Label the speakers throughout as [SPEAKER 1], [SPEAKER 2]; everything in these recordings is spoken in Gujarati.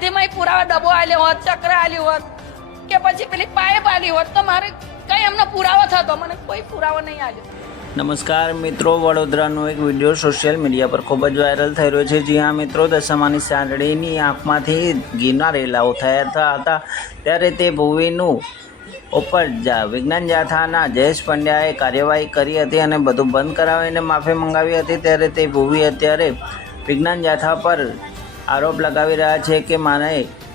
[SPEAKER 1] ત્યાંથી પુરાવા ડબો આલ્યો હોત, ચક્ર આલ્યું હોત, કે પછી પેલી પાઇપ આલી હોત, તો મારે કઈ એમનો પુરાવો થતો? મને કોઈ પુરાવો નહીં આવ્યો
[SPEAKER 2] નમસ્કાર મિત્રો, વડોદરાનો એક વીડિયો સોશિયલ મીડિયા પર ખૂબ જ વાયરલ થઈ રહ્યો છે. જ્યાં મિત્રો દશામાની સાંજળીની આંખમાંથી ગિરનાર રેલાઓ થયા હતા. ત્યારે તે ભૂવીનું ઉપર વિજ્ઞાન જાથાના જયેશ પંડ્યાએ કાર્યવાહી કરી હતી અને બધું બંધ કરાવીને માફી મંગાવી હતી. ત્યારે તે ભૂવી અત્યારે વિજ્ઞાન જાથા પર આરોપ લગાવી રહ્યા છે કે માને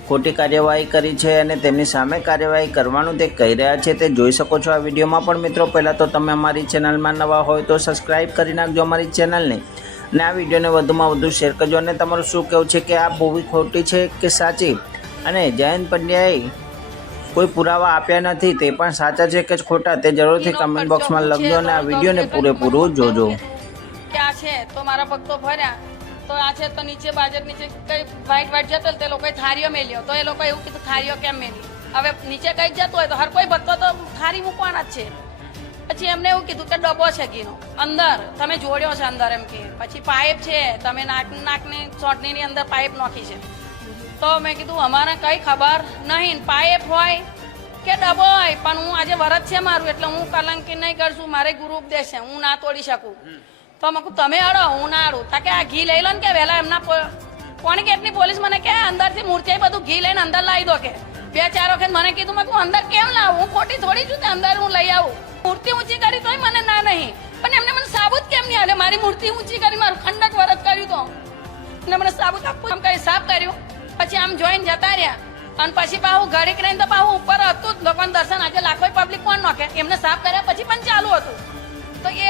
[SPEAKER 2] ખોટી કાર્યવાહી કરી છે અને તેમની સામે કાર્યવાહી કરવાનું તે કહી રહ્યા છે. તે જોઈ શકો છો આ વિડીયોમાં પણ મિત્રો પહેલાં તો તમે અમારી ચેનલમાં નવા હોય તો સબસ્ક્રાઈબ કરી નાખજો અમારી ચેનલને. અને આ વિડીયોને વધુમાં વધુ શેર કરજો અને તમારું શું કહેવું છે કે આ ભૂવી ખોટી છે કે સાચી? અને જયંત પંડ્યાએ કોઈ પુરાવા આપ્યા નથી તે પણ સાચા છે કે ખોટા? તે જરૂરથી કમેન્ટ બોક્સમાં લખજો અને આ વિડીયોને પૂરેપૂરું જોજો.
[SPEAKER 1] ક્યાં છે? તો મારા ભક્તો ભર્યા. તો આ છે તો નીચે બાજર નીચે કઈ વાઈટ વાઈટ જતો તો લોકોએ થારીઓ મેલ્યો. તો એ લોકો એવું કીધું થારીઓ કેમ મેલી? હવે નીચે કઈ જતું હોય તો હર કોઈ ભક્તો તો થારી મૂકવાના જ છે. પછી એમને એવું કીધું કે ડબ્બો છે ઘીનો. અંદર, તમે જોડ્યો છે અંદર એમ કે. પછી પાઇપ છે, તમે નાક, નાકની ચોટણીની અંદર પાઇપ નાખી છે. તો મેં કીધું, અમારે કઈ ખબર નહીં, પાઇપ હોય કે ડબ્બો હોય, પણ હું આજે વરત છે મારું, એટલે હું કલંકી નહીં કરશું મારે ગુરુ ઉપદેશ છે, હું ના તોડી શકું. તો મેં તમે અડો હું ના અડું તાકે આ ઘી લઈ લો ને કે વહેલા એમના કોણ કે એટલી પોલીસ મને કે અંદરથી મૂર્તિ બધું ઘી લઈને અંદર લાવી દો કે. બે ચાર વખત મને કીધું તું અંદર કેમ લાવું? હું ખોટી થોડી છું અંદર હું લઈ આવું. મૂર્તિ ઊંચી કરી તોય મને ના નહીં. પણ એમને મને સાબુત કેમ નહીં આલે મારી મૂર્તિ ઊંચી કરી, મારું ખંડક વરત કર્યું તો. એમને મને સાબુત આપવું આમ કરી સાફ કર્યું. પછી આમ જોઈને જતા રહ્યા. અને પછી પાછું ઘડીક રહીને તો પાછું ઉપર હતું જ. લોકોને દર્શન આજે લાખો પબ્લિક કોણ નોખે? એમને સાફ કર્યા પછી પણ ચાલુ હતું. તો એ